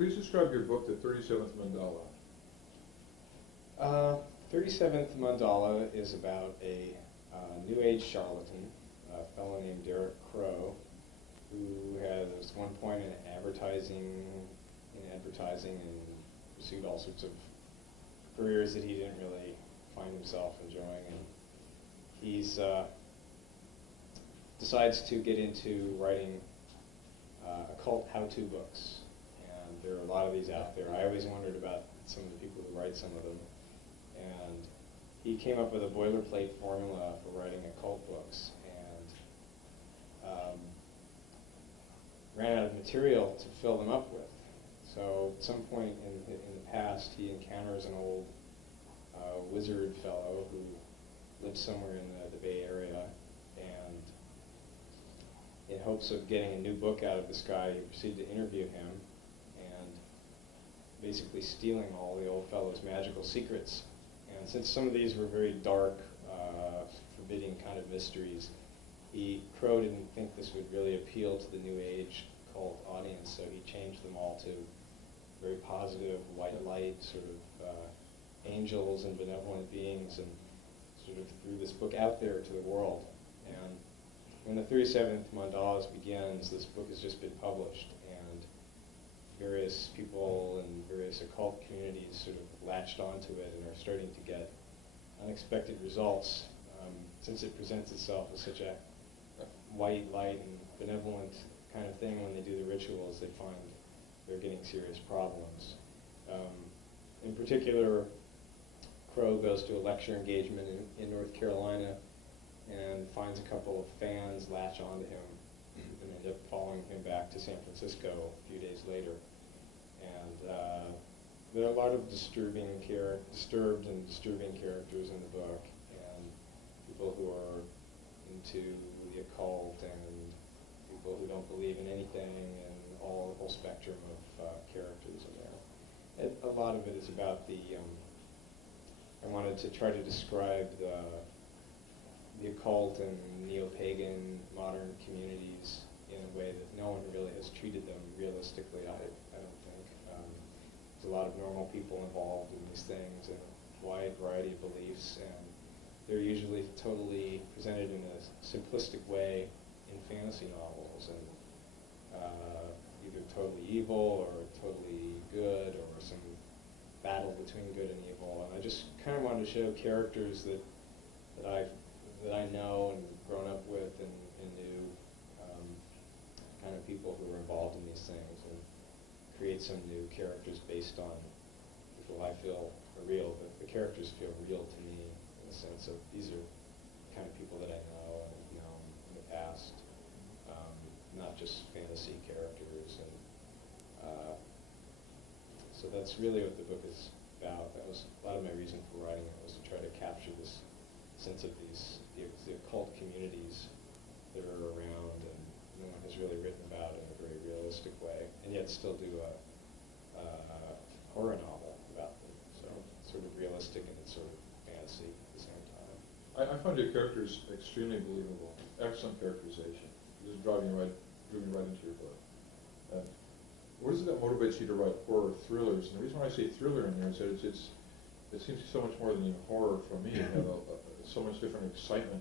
Please describe your book, The 37th Mandala. 37th Mandala is about a New Age charlatan, a fellow named Derek Crow, who has at one point in advertising and pursued all sorts of careers that he didn't really find himself enjoying, and he's decides to get into writing occult how-to books, and there are a lot of these out there. I always wondered about some of the people who write some of them, and he came up with a boilerplate formula for writing occult books, and ran out of material to fill them up with. So at some point in the past, he encounters an old wizard fellow who lived somewhere in the Bay Area, and in hopes of getting a new book out of this guy, he proceeded to interview him, and basically stealing all the old fellow's magical secrets. And since some of these were very dark, forbidding kind of mysteries, Crow didn't think this would really appeal to the New Age cult audience, so he changed them all to very positive, white light, sort of angels and benevolent beings, and sort of threw this book out there to the world. And when the 37th Mandalas begins, this book has just been published, and various people and various occult communities sort of latched onto it and are starting to get unexpected results, since it presents itself as such a white light and benevolent kind of thing. When they do the rituals, they find they're getting serious problems. In particular, Crow goes to a lecture engagement in North Carolina and finds a couple of fans latch onto him and end up following him back to San Francisco a few days later. And there are a lot of disturbed and disturbing characters in the book, and people who are into the occult, and people who don't believe in anything, and the whole spectrum of characters in there. A lot of it is about I wanted to try to describe the occult and neo-pagan modern communities in a way that no one really has treated them realistically, I don't think. There's a lot of normal people involved in these things, and a wide variety of beliefs, and they're usually totally presented in a simplistic way in fantasy novels, and either totally evil or totally good, or some battle between good and evil. And I just kind of wanted to show characters that I know and grown up with, and knew kind of people who were involved in these things, and create some new characters based on people I feel are real. The characters feel real to me in the sense of these are kind of people that I know and have known in the past, not just fantasy characters. And so that's really what the book is about. That was a lot of my reason for writing it, was to try to capture this sense of the occult communities that are around and no one has really written about in a very realistic way, and yet still do a horror novel about them. So it's sort of realistic and it's sort of fantasy at the same time. I find your characters extremely believable. Excellent characterization. Just drew me right into your book. What is it that motivates you to write horror thrillers? And the reason why I say thriller in there is that it seems so much more than even horror for me. You have so much different excitement